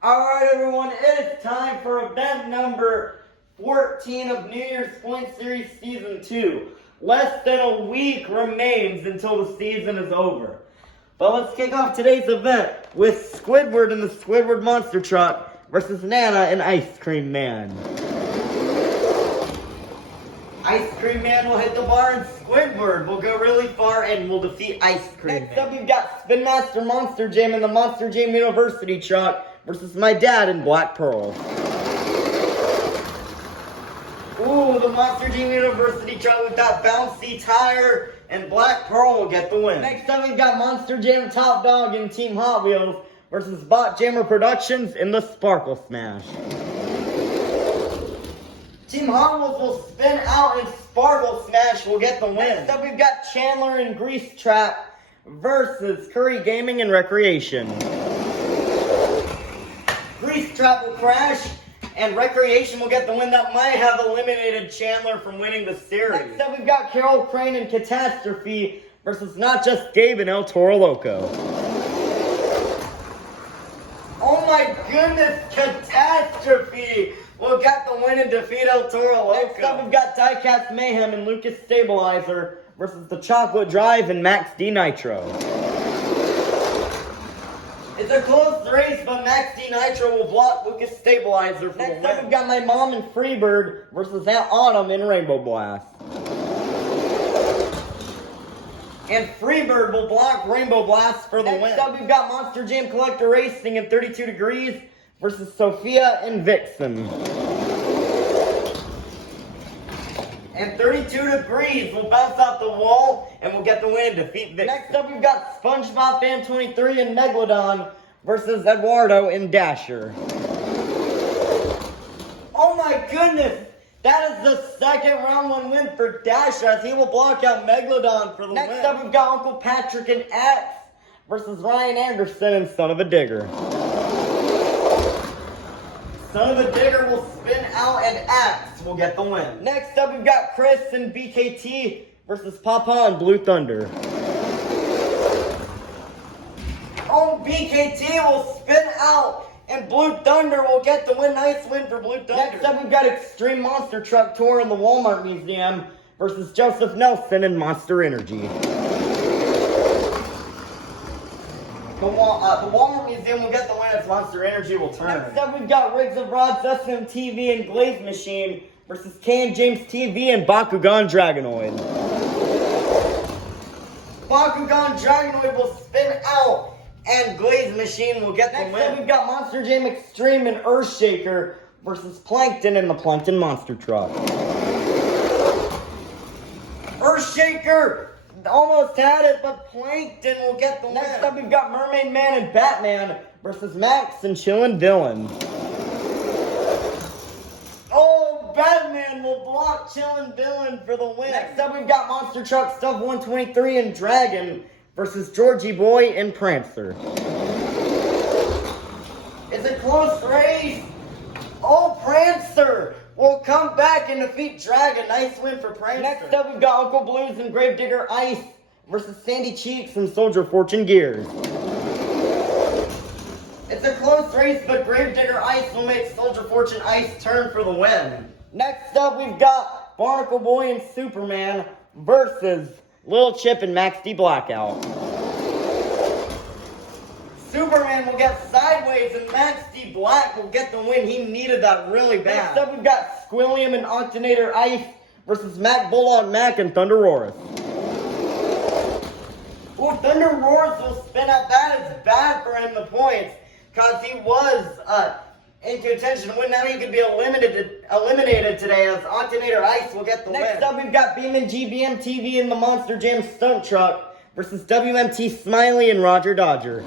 Alright everyone, it is time for event number 14 of New Year's Point Series Season 2. Less than a week remains until the season is over. But let's kick off today's event with Squidward and the Squidward Monster Truck versus Nana and Ice Cream Man. Ice Cream Man will hit the bar and Squidward will go really far and will defeat Ice Cream Man. Next up we've got Spin Master Monster Jam and the Monster Jam University Truck versus my dad in Black Pearl. Ooh, the Monster Jam University Truck with that bouncy tire and Black Pearl will get the win. Next up we've got Monster Jam Top Dog and Team Hot Wheels versus Bot Jammer Productions in the Sparkle Smash. Team Hot Wheels will spin out and Sparkle Smash will get the win. Next up we've got Chandler and Grease Trap versus Curry Gaming and Recreation. Grease Trap will crash and Recreation will get the win. That might have eliminated Chandler from winning the series. Next up we've got Carol Crane and Catastrophe versus Not Just Gabe and El Toro Loco. Oh my goodness, Catastrophe will get the win and defeat El Toro Loco. Next up we've got Diecast Mayhem and Lucas Stabilizer versus the Chocolate Drive and Max D Nitro. It's a close race, but Max D Nitro will block Lucas Stabilizer for the win. Next up we've got my mom and Freebird versus Aunt Autumn in Rainbow Blast. And Freebird will block Rainbow Blast for the win. Next up we've got Monster Jam Collector Racing in 32 Degrees versus Sophia and Vixen. And 32 Degrees will bounce out the wall and will get the win and defeat Vixen. Next up we've got SpongeBob Fan 23 and Megalodon versus Eduardo and Dasher. Oh my goodness! That is the second round one win for Dasher as he will block out Megalodon for the win. Next up we've got Uncle Patrick and X versus Ryan Anderson and Son of a Digger. Son of a Digger will spin out and Axe will get the win. Next up we've got Chris and BKT versus Papa and Blue Thunder. Oh, BKT will spin out and Blue Thunder will get the win. Nice win for Blue Thunder. Next up we've got Extreme Monster Truck Tour in the Walmart Museum versus Joseph Nelson and Monster Energy. The Walmart Museum will get the win as Monster Energy will turn. Next up we've got Riggs of Rods, SMTV and Glaze Machine versus K and James TV and Bakugan Dragonoid. Bakugan Dragonoid will spin out and Glaze Machine will get the win. Next up we've got Monster Jam Extreme and Earthshaker versus Plankton and the Plankton Monster Truck. Earthshaker almost had it, but Plankton will get the win. Next up we've got Mermaid Man and Batman versus Max and Chillin' Dylan. Oh, Batman will block Chillin' Dylan for the win. Next up we've got Monster Truck Stuff 123 and Dragon versus Georgie Boy and Prancer. It's a close race. Oh, Prancer will come back and defeat Dragon. Nice win for Prancer. Next up we've got Uncle Blues and Gravedigger Ice versus Sandy Cheeks and Soldier Fortune Gears. It's a close race, but Gravedigger Ice will make Soldier Fortune Ice turn for the win. Next up we've got Barnacle Boy and Superman versus Lil Chip and Max D Blackout. Superman will get sideways and Max D Black will get the win. He needed that really bad. Next up we've got Squilliam and Octonator Ice versus Mac Bulldog Mac and Thunder Roars. Ooh, Thunder Roars will spin out. That is bad for him, the points, because he was in contention to win. Now he could be eliminated today as Octonator Ice will get the win. Next up we've got Beeman GBM TV and the Monster Jam Stunt Truck versus WMT Smiley and Roger Dodger.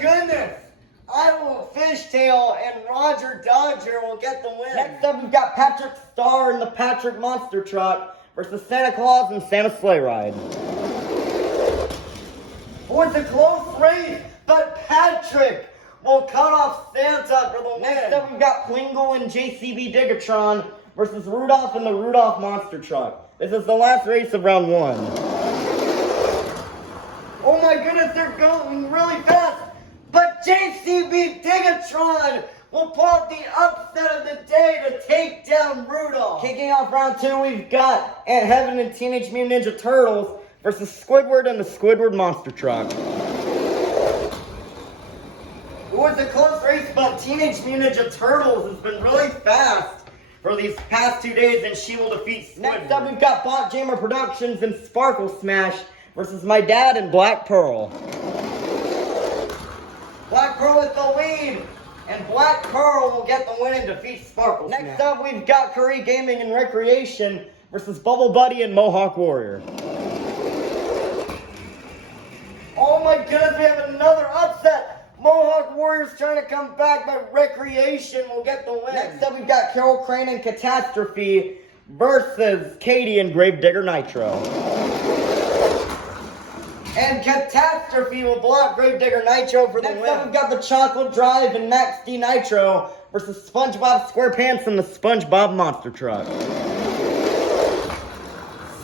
Goodness! Iowa Fishtail and Roger Dodger will get the win. Next up we've got Patrick Star and the Patrick Monster Truck versus Santa Claus and Santa Sleigh Ride. Oh, it's a close race, but Patrick will cut off Santa for the win. Next up we've got Plingle and JCB Digatron versus Rudolph and the Rudolph Monster Truck. This is the last race of round one. Oh my goodness, they're going really fast. Digatron will pull out the upset of the day to take down Rudolph. Kicking off round 2, we've got Aunt Heaven and Teenage Mutant Ninja Turtles versus Squidward and the Squidward Monster Truck. It was a close race, but Teenage Mutant Ninja Turtles has been really fast for these past 2 days, and she will defeat Squidward. Next up, we've got Bot Jammer Productions and Sparkle Smash versus My Dad and Black Pearl. Black Pearl with the lead, and Black Pearl will get the win and defeat Sparkle Smash. Next up, we've got Curry Gaming and Recreation versus Bubble Buddy and Mohawk Warrior. Oh my goodness, we have another upset. Mohawk Warriors trying to come back, but Recreation will get the win. Next up, we've got Carol Crane and Catastrophe versus Katie and Gravedigger Nitro. And Catastrophe will block Gravedigger Nitro for the win. Next up, we've got the Chocolate Drive and Max D Nitro versus SpongeBob SquarePants and the SpongeBob Monster Truck.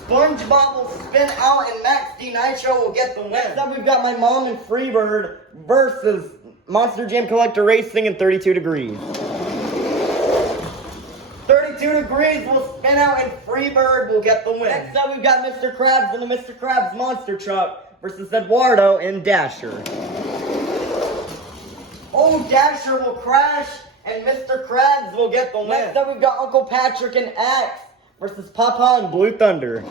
SpongeBob will spin out and Max D Nitro will get the win. Next up, we've got My Mom and Freebird versus Monster Jam Collector Racing and 32 Degrees. 32 Degrees will spin out and Freebird will get the win. Next up, we've got Mr. Krabs and the Mr. Krabs Monster Truck versus Eduardo and Dasher. Oh, Dasher will crash and Mr. Krabs will get the win. Next up, we've got Uncle Patrick and Axe versus Papa and Blue Thunder.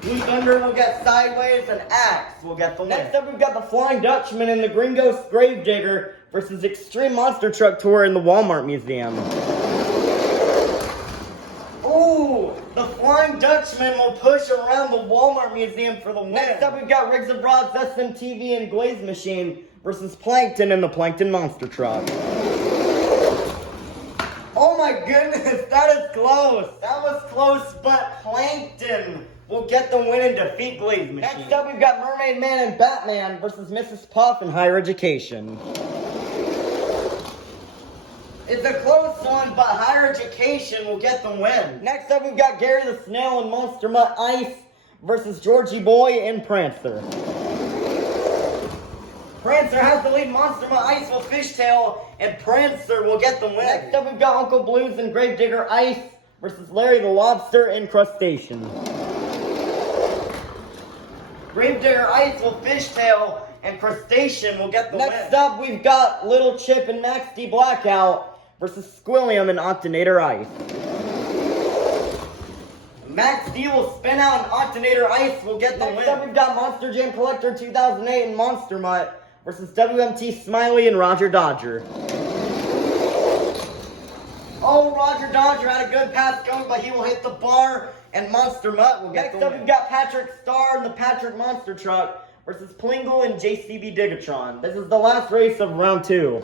Blue Thunder will get Sideways and Axe will get the win. Next up, we've got the Flying Dutchman and the Gringos Gravedigger versus Extreme Monster Truck Tour in the Walmart Museum. Ooh, the Flying Dutchman will push around the Walmart Museum for the win. Next up, we've got Riggs and Broad's SMTV and Glaze Machine versus Plankton and the Plankton Monster Truck. Oh my goodness, that is close. That was close, but Plankton will get the win and defeat Glaze Machine. Next up, we've got Mermaid Man and Batman versus Mrs. Puff and Higher Education. It's a close one, but Higher Education will get the win. Next up, we've got Gary the Snail and Monster Mutt Ice versus Georgie Boy and Prancer. Prancer has the lead. Monster Mutt Ice will fishtail, and Prancer will get the win. Next up, we've got Uncle Blues and Gravedigger Ice versus Larry the Lobster and Crustacean. Gravedigger Ice will fishtail, and Crustacean will get the win. Next up, we've got Little Chip and Max D Blackout versus Squilliam and Octonator Ice. Max D will spin out, and Octonator Ice will get the win. Next up, we've got Monster Jam Collector 2008 and Monster Mutt versus WMT Smiley and Roger Dodger. Oh, Roger Dodger had a good pass going, but he will hit the bar, and Monster Mutt will get the win. Next up, we've got Patrick Star and the Patrick Monster Truck versus Plingle and JCB Digatron. This is the last race of round 2.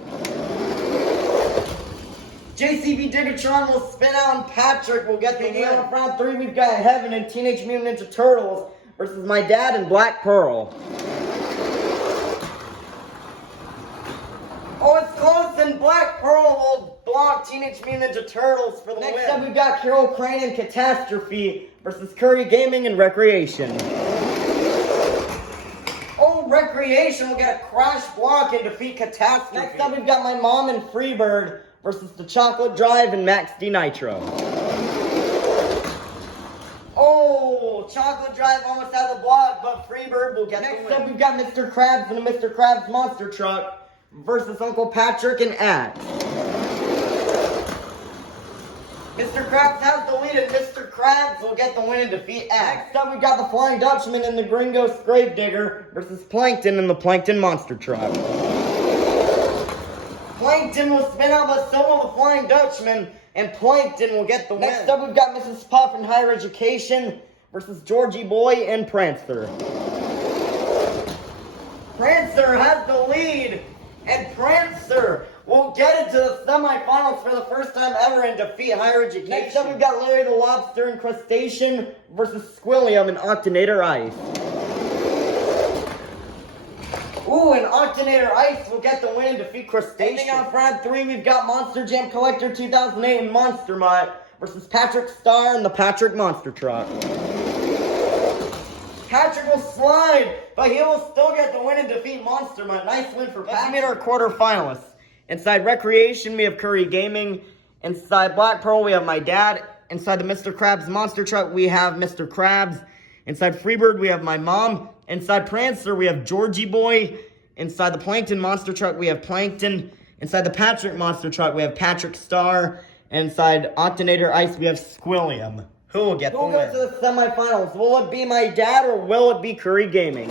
JCB Digatron will spin out, and Patrick will get the win. Off round 3, we've got Heaven and Teenage Mutant Ninja Turtles versus My Dad and Black Pearl. Oh, it's close, and Black Pearl will block Teenage Mutant Ninja Turtles for the win. Next up, we've got Carol Crane and Catastrophe versus Curry Gaming and Recreation. Oh, Recreation will get a crash block and defeat Catastrophe. Next up, we've got My Mom and Freebird versus the Chocolate Drive and Max D Nitro. Oh, Chocolate Drive almost had the block, but Freebird will get the win. Next up, we've got Mr. Krabs and the Mr. Krabs Monster Truck versus Uncle Patrick and Axe. Mr. Krabs has the lead, and Mr. Krabs will get the win and defeat Axe. Next up, we got the Flying Dutchman and the Gringos Gravedigger versus Plankton and the Plankton Monster Truck. Plankton will spin out, but so will the Flying Dutchman, and Plankton will get the win. Next up, we've got Mrs. Puff and Higher Education versus Georgie Boy and Prancer. Prancer has the lead, and Prancer will get into the semifinals for the first time ever and defeat Higher Education. Next up, we've got Larry the Lobster and Crustacean versus Squilliam and Octonator Ice. Ooh, and Octonator Ice will get the win and defeat Crustacean. Ending off round 3, we've got Monster Jam Collector 2008 and Monster Mutt versus Patrick Star and the Patrick Monster Truck. Patrick will slide, but he will still get the win and defeat Monster Mutt. Nice win for Patrick. Let's meet our quarterfinalists. Inside Recreation, we have Curry Gaming. Inside Black Pearl, we have my dad. Inside the Mr. Krabs Monster Truck, we have Mr. Krabs. Inside Freebird, we have my mom. Inside Prancer, we have Georgie Boy. Inside the Plankton Monster Truck, we have Plankton. Inside the Patrick Monster Truck, we have Patrick Star. Inside Octonator Ice, we have Squilliam. Who will get the win? Who will go to the semifinals? Will it be my dad or will it be Curry Gaming?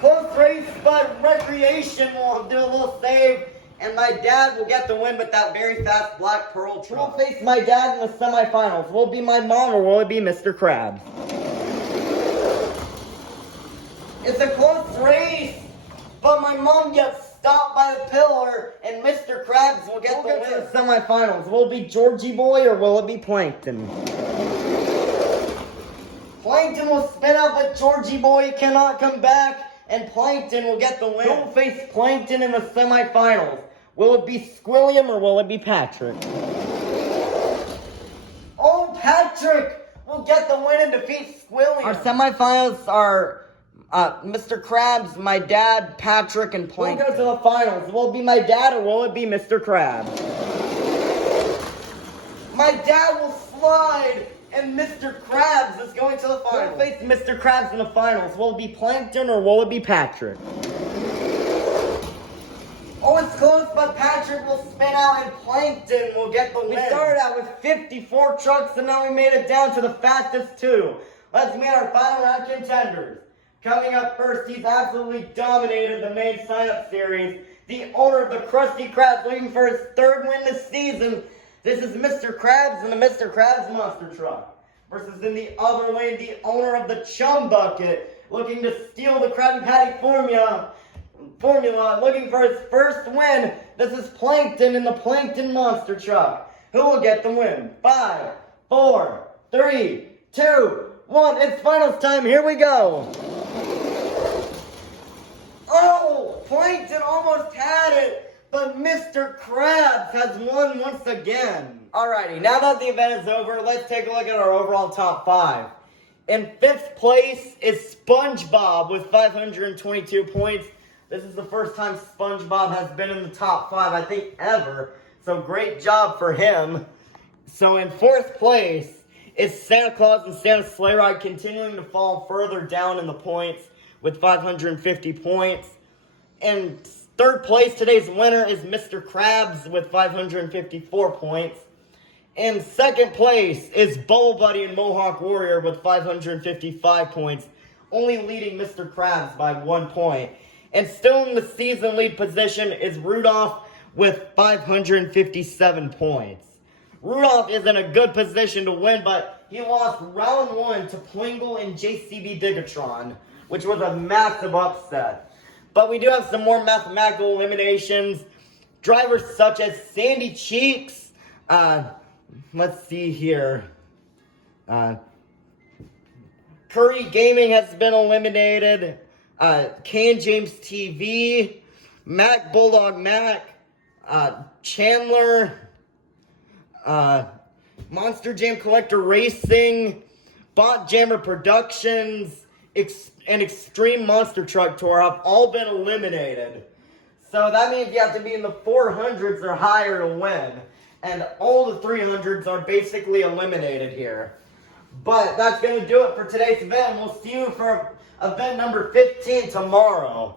Close race, but Recreation will do a little save. And my dad will get the win with that very fast Black Pearl truck. Who will face my dad in the semifinals? Will it be my mom or will it be Mr. Krabs? It's a close race, but my mom gets stopped by the pillar, and Mr. Krabs will get the win. To the semifinals. Will it be Georgie Boy or will it be Plankton? Plankton will spin out, but Georgie Boy cannot come back, and Plankton will get the win. Who will face Plankton in the semifinals? Will it be Squilliam or will it be Patrick? Oh, Patrick will get the win and defeat Squilliam. Our semifinals are Mr. Krabs, my dad, Patrick, and Plankton. We'll go to the finals. Will it be my dad or will it be Mr. Krabs? My dad will slide, and Mr. Krabs is going to the finals. We'll face Mr. Krabs in the finals. Will it be Plankton or will it be Patrick? Oh, it's close, but Patrick will spin out and Plankton will get the win. We started out with 54 trucks, and now we made it down to the fastest 2. Let's meet our final round contenders. Coming up first, he's absolutely dominated the main sign-up series. The owner of the Krusty Krabs, looking for his 3rd win this season. This is Mr. Krabs in the Mr. Krabs Monster Truck. Versus in the other lane, the owner of the Chum Bucket, looking to steal the Krabby Patty formula, looking for his 1st win. This is Plankton in the Plankton Monster Truck. Who will get the win? 5, 4, 3, 2, 1. It's finals time. Here we go. Oh, Plankton almost had it, but Mr. Krabs has won once again. Alrighty, now that the event is over, let's take a look at our overall top 5. In 5th place is SpongeBob with 522 points. This is the first time SpongeBob has been in the top 5, I think, ever. So great job for him. So in 4th place is Santa Claus and Santa's Sleigh Ride, continuing to fall further down in the points with 550 points. In 3rd place, today's winner is Mr. Krabs with 554 points. In 2nd place is Bubble Buddy and Mohawk Warrior with 555 points, only leading Mr. Krabs by 1 point. And still in the season lead position is Rudolph with 557 points. Rudolph is in a good position to win, but he lost round 1 to Plingle and JCB Digatron, which was a massive upset. But we do have some more mathematical eliminations. Drivers such as Sandy Cheeks, let's see here. Curry Gaming has been eliminated. Can James TV, Mac Bulldog Mac, Chandler, Monster Jam Collector Racing, Bot Jammer Productions, and Extreme Monster Truck Tour have all been eliminated. So that means you have to be in the 400s or higher to win. And all the 300s are basically eliminated here. But that's going to do it for today's event. We'll see you for event number 15 tomorrow.